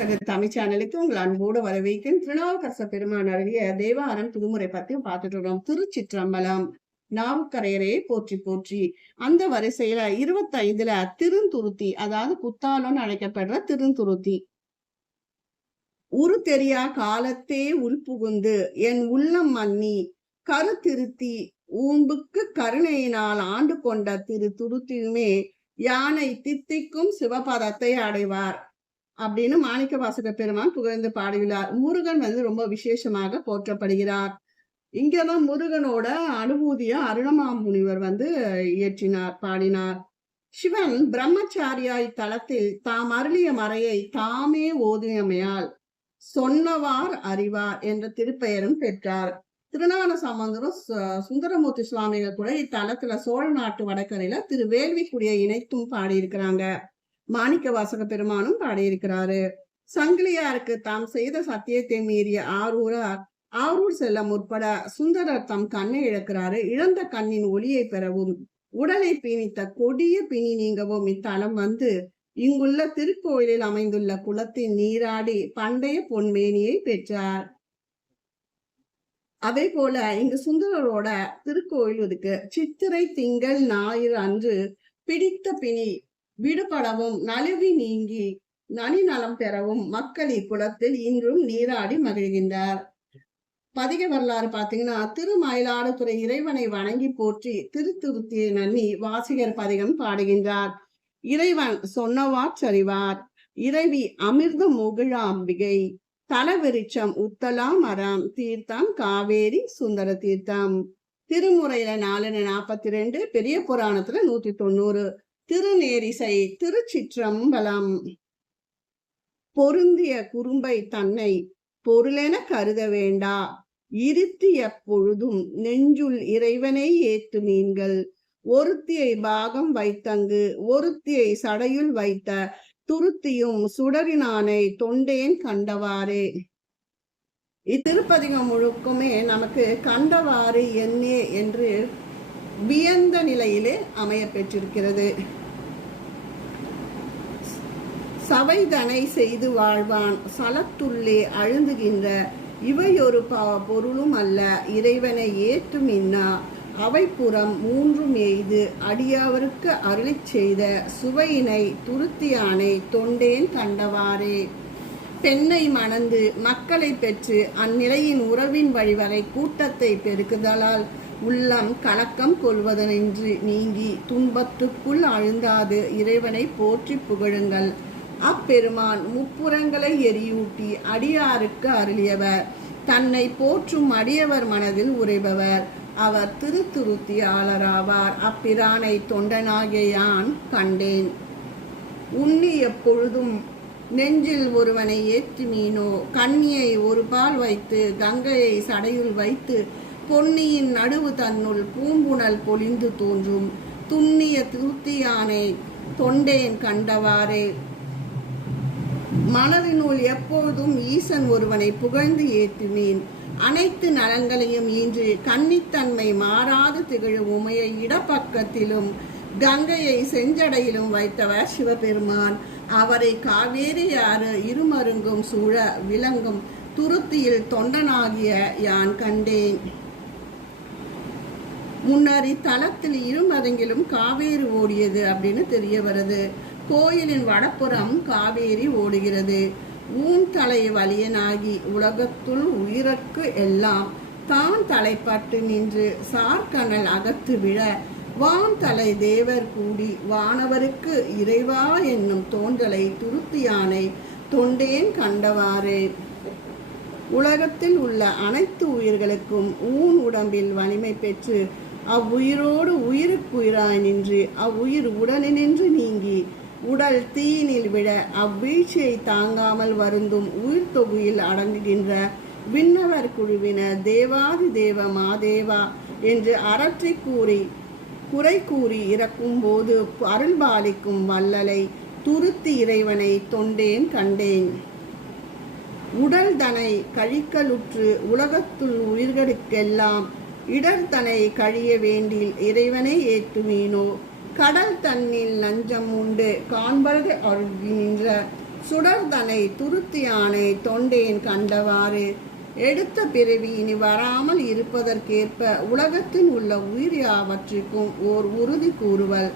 தகு தமிழ் சேனலுக்கு உங்கள் அன்போடு வரவேற்கும் திருநாவுக்கரச பெருமான் அருகிய தேவாரம் புதுமுறை பத்தி பார்த்துட்டு வரோம் திருச்சிற்றம்பலம் நாவுக்கரையரே போற்றி போற்றி. அந்த வரிசையில இருபத்தி ஐந்துல திருந்துருத்தி அதாவது குத்தாலம்னு அழைக்கப்படுற திருந்துருத்தி. உரு தெரியா காலத்தே உள்புகுந்து என் உள்ளம் மன்னி கருத்திருத்தி ஊம்புக்கு கருணையினால் ஆண்டு கொண்ட திரு துருத்தியுமே யானை தித்திக்கும் சிவபதத்தை அடைவார். அப்படின்னு மாணிக்க வாசக பெருமான் புகழ்ந்து பாடியுள்ளார். முருகன் வந்து ரொம்ப விசேஷமாக போற்றப்படுகிறார். இங்கதான் முருகனோட அனுபூதிய அருணமாமுனிவர் வந்து இயற்றினார் பாடினார். சிவன் பிரம்மச்சாரியாய் தளத்தில் தாம் அருளிய மறையை தாமே ஓதியமையால் சொன்னவார் அறிவார் என்ற திருப்பெயரும் பெற்றார். திருநான சம்பந்தரும் சுந்தரமூர்த்தி சுவாமிகள் கூட இத்தலத்துல சோழ நாட்டு வடக்கரையில திரு வேள்விக்குடியை இணைத்தும் பாடியிருக்கிறாங்க. மாணிக்க வாசக பெருமானும் பாடியிருக்கிறாரு. சங்கிலியாருக்கு தாம் செய்த சத்தியத்தை மீறிய ஆரூரார் ஆரூர் செல்ல முற்பட சுந்தரர் தம் கண்ணை இழக்கிறாரு. இழந்த கண்ணின் ஒளியை பெறவும் உடலை பீணித்த கொடிய பிணி நீங்கவும் இத்தலம் வந்து இங்குள்ள திருக்கோயிலில் அமைந்துள்ள குளத்தின் நீராடி பண்டைய பொன்மேனியை பெற்றார். அதே போல இங்கு சுந்தரரோட திருக்கோயில் இருக்கு சித்திரை திங்கள் ஞாயிறு அன்று பிடித்த பிணி விடுபடவும் நழுவி நீங்கி நனி நலம் பெறவும் மக்கள் இக்குளத்தில் இன்றும் நீராடி மகிழ்கின்றார். பதிக வரலாறு பாத்தீங்கன்னா திருமயிலாடுதுறை இறைவனை வணங்கி போற்றி திருத்துருத்தியை நன்னி வாசிகர் பதிகம் பாடுகின்றார். இறைவன் சொன்னவாற்றறிவார் இறைவி அமிர்த முகிழாம்பிகை தலவிருச்சம் உத்தலா மரம். தீர்த்தம் காவேரி சுந்தர தீர்த்தம். திருமுறையில நாலு நாற்பத்தி ரெண்டு பெரிய புராணத்துல நூத்தி தொண்ணூறு. திருநேரிசை திருச்சிற்றம்பலம் பொருந்திய குறும்பை தன்னை பொருளென கருத வேண்டா. இருத்தி எப்பொழுதும் நெஞ்சுள் இறைவனை ஏத்து மீன்கள். ஒருத்தியை பாகம் வைத்தங்கு ஒருத்தியை சடையுள் வைத்த துருத்தியும் சுடரினானை தொண்டேன் கண்டவாறே. இத்திருப்பதிகம் முழுக்குமே நமக்கு கண்டவாறு என்னே என்று வியந்த நிலையிலே அமைய பெற்றிருக்கிறது. சவைதனை செய்து வாழ்வான். சலத்துள்ளே அழுந்துகின்ற இவையொரு பா பொருளும் அல்ல. இறைவனை ஏற்றும் இன்னா. அவைப்புறம் மூன்றும் எய்து. அடியாவருக்கு அருளி செய்த சுவையினை துருத்தியானை தொண்டேன் கண்டவாறே. பெண்ணை மணந்து மக்களை பெற்று அந்நிலையின் உறவின் வழிவரை கூட்டத்தை பெருக்குதலால் உள்ளம் கலக்கம் கொள்வதனின்றி நீங்கி துன்பத்துக்குள் அழுந்தாது. இறைவனை போற்றி புகழுங்கள். அப்பெருமான் முப்புறங்களை எரியூட்டி அடியாருக்கு அருளியவர். தன்னை போற்றும் அடியவர் மனதில் உரைபவர் அவர் திருத்துருத்தியாளராவார் அப்பிரானை தொண்டனாகிய யான் கண்டேன். உண்ணி எப்பொழுதும் நெஞ்சில் ஒருவனை ஏற்றி மீனோ? கண்ணியை ஒரு பால் வைத்து கங்கையை சடையுள் வைத்து பொன்னியின் நடுவு தன்னுள் பூம்புணல் பொழிந்து தோன்றும். துண்ணிய திருத்தியானை தொண்டேன் கண்டவாறே. மனதினுள் எப்பொழுதும் ஈசன் ஒருவனை புகழ்ந்து ஏற்றினேன். அனைத்து நலங்களையும் இன்று கன்னித்தன்மை மாறாது திகழும் உமையை இடப்பக்கத்திலும் கங்கையை செஞ்சடையிலும் வைத்தவர் சிவபெருமான். அவரை காவேரி ஆறு இருமருங்கும் சூழ விளங்கும் துருத்தியில் தொண்டனாகிய யான் கண்டேன். முன்னர் இத்தலத்தில் இருமருங்கிலும் காவேரி ஓடியது அப்படின்னு தெரிய வருது. கோயிலின் வடப்புறம் காவேரி ஓடுகிறது. ஊன் தலை வலியனாகி உலகத்துள் உயிரற்கு எல்லாம் தான் தலைப்பட்டு நின்று சார்கணல் அகத்து விழ வான் தலை தேவர் கூடி வானவருக்கு இறைவா என்னும் தோன்றலை துருத்தியானை தொண்டேன் கண்டவாறே. உலகத்தில் உள்ள அனைத்து உயிர்களுக்கும் ஊன் உடம்பில் வலிமை பெற்று அவ்வுயிரோடு உயிருக்குயிராய் நின்று அவ்வுயிர் உடனினின்று நீங்கி உடல் தீயினில் விட அவ்வீழ்ச்சியை தாங்காமல் வருந்தும் உயிர் தொகுயில் அடங்குகின்ற விண்ணவர் குழுவின தேவாதி தேவ மாதேவா என்று அறற்றி கூறி குறை கூறி இறக்கும் போது அருள்பாலிக்கும் வல்லலை துருத்தி இறைவனை தொண்டேன் கண்டேன். உடல் தனை கழிக்கலுற்று உலகத்துள் உயிர்களுக்கெல்லாம் இடர்தனை கழிய வேண்டில் இறைவனை ஏற்றுமீனோ கடல் தன்னில் நஞ்சம் உண்டு. காண்பது அருகின்ற சுடர்தனை துருத்தியானை தொண்டேன் கண்டவாறு. எடுத்த பிறவி இனி வராமல் இருப்பதற்கேற்ப உலகத்தில் உள்ள உயிர் யாவற்றுக்கும் ஓர் உறுதி கூறுவல்.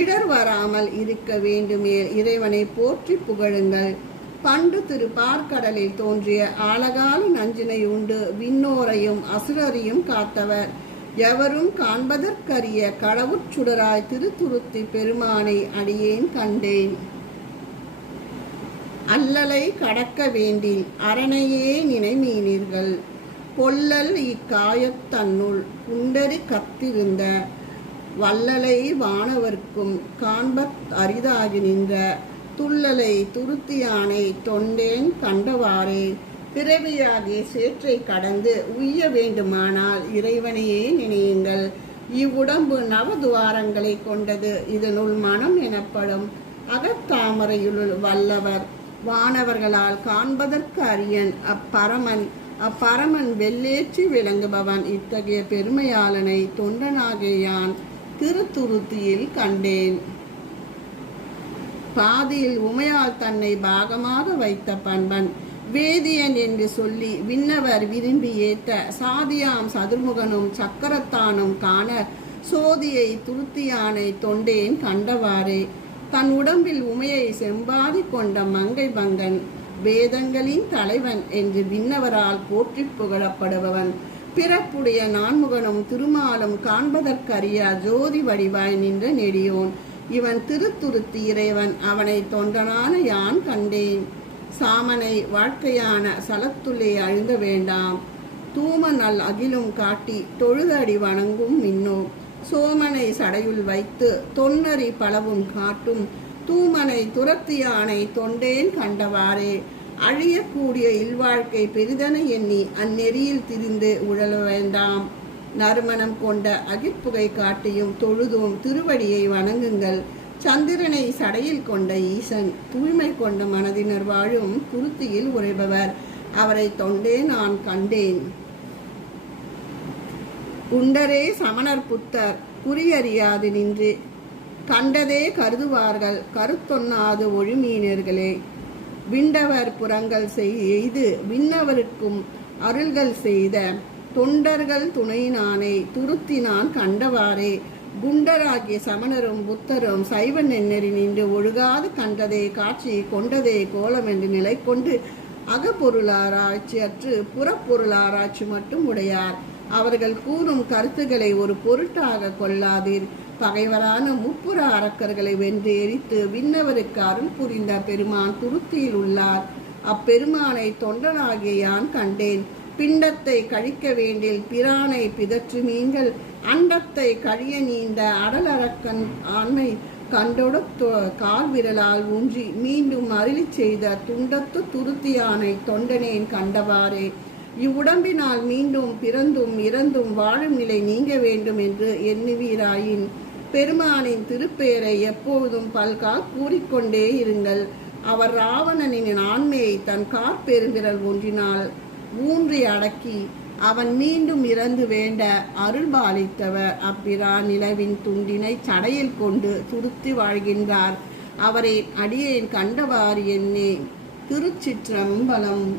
இடர் வராமல் இருக்க வேண்டுமே இறைவனை போற்றி புகழுங்கள். பண்டு திரு பார்க்கடலில் தோன்றிய ஆலகால நஞ்சினை உண்டு. விண்ணோரையும் அசுரரையும் காத்தவர். எவரும் காண்பதற்கரிய கடவுட்சுடராய் திருத்துருத்தி பெருமானை அடியேன் கண்டேன். அல்லலை கடக்க வேண்டி அரணையே நினைமீனீர்கள். பொல்லல் இக்காயத்தன்னுள் குண்டறி கத்திருந்த வல்லலை வானவர்க்கும் காண்பத் அரிதாகி நின்ற துள்ளலை துருத்தியானை தொண்டேன் கண்டவாறே. பிறவியாகிய சேற்றை கடந்து உய்ய வேண்டுமானால் இறைவனையே நினையுங்கள். இவ்வுடம்பு நவதுவாரங்களை கொண்டது இதனுள் மனம் எனப்படும். அகத்தாமரையுள் வல்லவர் வானவர்களால் காண்பதற்கு அரியன் அப்பரமன் அப்பரமன் வெள்ளேற்றி விளங்குபவன். இத்தகைய பெருமையாளனை தொண்டனாகிய யான் திருத்துருத்தியில் கண்டேன். பாதியில் உமையால் தன்னை பாகமாக வைத்த பண்பன் வேதியன் என்று சொல்லி விண்ணவர் விரும்பி ஏத்த சாதியாம் சதுர்முகனும் சக்கரத்தானும் காண சோதியை துருத்தியானை தொண்டேன் கண்டவாறே. தன் உடம்பில் உமையை செம்பாதி கொண்ட மங்கை பங்கன் வேதங்களின் தலைவன் என்று விண்ணவரால் போற்றி புகழப்படுபவன். பிறப்புடைய நான்முகனும் திருமாலும் காண்பதற்கரிய ஜோதி வடிவாய் நின்ற நெடியோன். இவன் திருத்துருத்தி இறைவன் அவனை தொண்டனான யான் கண்டேன். சாமனை வாழ்க்கையான சலத்துள்ளே அழுந்த வேண்டாம். தூமநல் அகிலும் காட்டி தொழுதடி வணங்கும் மின்னோ. சோமனை சடையுள் வைத்து தொன்னறி பலவும் காட்டும். தூமனை துரத்தியானை தொண்டேன் கண்டவாறே. அழியக்கூடிய இல்வாழ்க்கை பெரிதனை எண்ணி அந்நெறியில் திரிந்து உழல வேண்டாம். நறுமணம் கொண்ட அகிப்புகை காட்டியும் தொழுதும் திருவடியை வணங்குங்கள். சந்திரனை சடையில் கொண்ட ஈசன் தூய்மை கொண்ட மனதினர் வாழும் குருத்தியில் உரைபவர் அவரை தொண்டே நான் கண்டேன். உண்டரே சமணர் புத்தர் குறியறியாது நின்று. கண்டதே கருதுவார்கள் கருத்தொன்னாது ஒழுமீனர்களே. விண்டவர் புறங்கள் செய்து விண்ணவருக்கும் அருள்கள் செய்த. தொண்டர்கள் துணையினானை துருத்தினான் கண்டவாறே. குண்டராகிய சமணரும் புத்தரும் சைவ நெண்ணறி நின்று ஒழுகாது கண்டதே காட்சி கொண்டதே கோலம் என்று நிலை கொண்டு அகப்பொருளாராய்ச்சி அற்று புறப்பொருளாராய்ச்சி மட்டும் உடையார். அவர்கள் கூறும் கருத்துக்களை ஒரு பொருட்டாக கொள்ளாதீர். பகைவரான முப்புற அரக்கர்களை வென்று எரித்து விண்ணவருக்கு அருள் புரிந்த பெருமான் துருத்தியில் உள்ளார். அப்பெருமானை தொண்டனாகிய யான் கண்டேன். பிண்டத்தை கழிக்க வேண்டில் பிரானை பிதற்று நீங்கள் அண்டத்தை கழிய நீண்ட அடலரக்கன் ஆண்மை கண்டொட கால் விரலால் ஊன்றி மீண்டும் அருளி செய்த துண்டத்து துருத்தியானை தொண்டனேன் கண்டவாறே. இவ்வுடம்பினால் மீண்டும் பிறந்தும் இறந்தும் வாழும் நிலை நீங்க வேண்டும் என்று எண்ணுவீராயின் பெருமானின் திருப்பெயரை எப்போதும் பல்கால் கூறிக்கொண்டே இருங்கள். அவர் ராவணனின் ஆண்மையை தன் காற்பெருந்திரல் ஒன்றினால் ஊன்றி அடக்கி அவன் மீண்டும் இறந்து வேண்ட அருள்பாலித்தவர் அப்பிரா நிலவின் துண்டினை சடையில் கொண்டு துருத்தி வாழ்கின்றார். அவரை அடியேன் கண்டவாறு என்னே திருச்சிற்றம்பலம்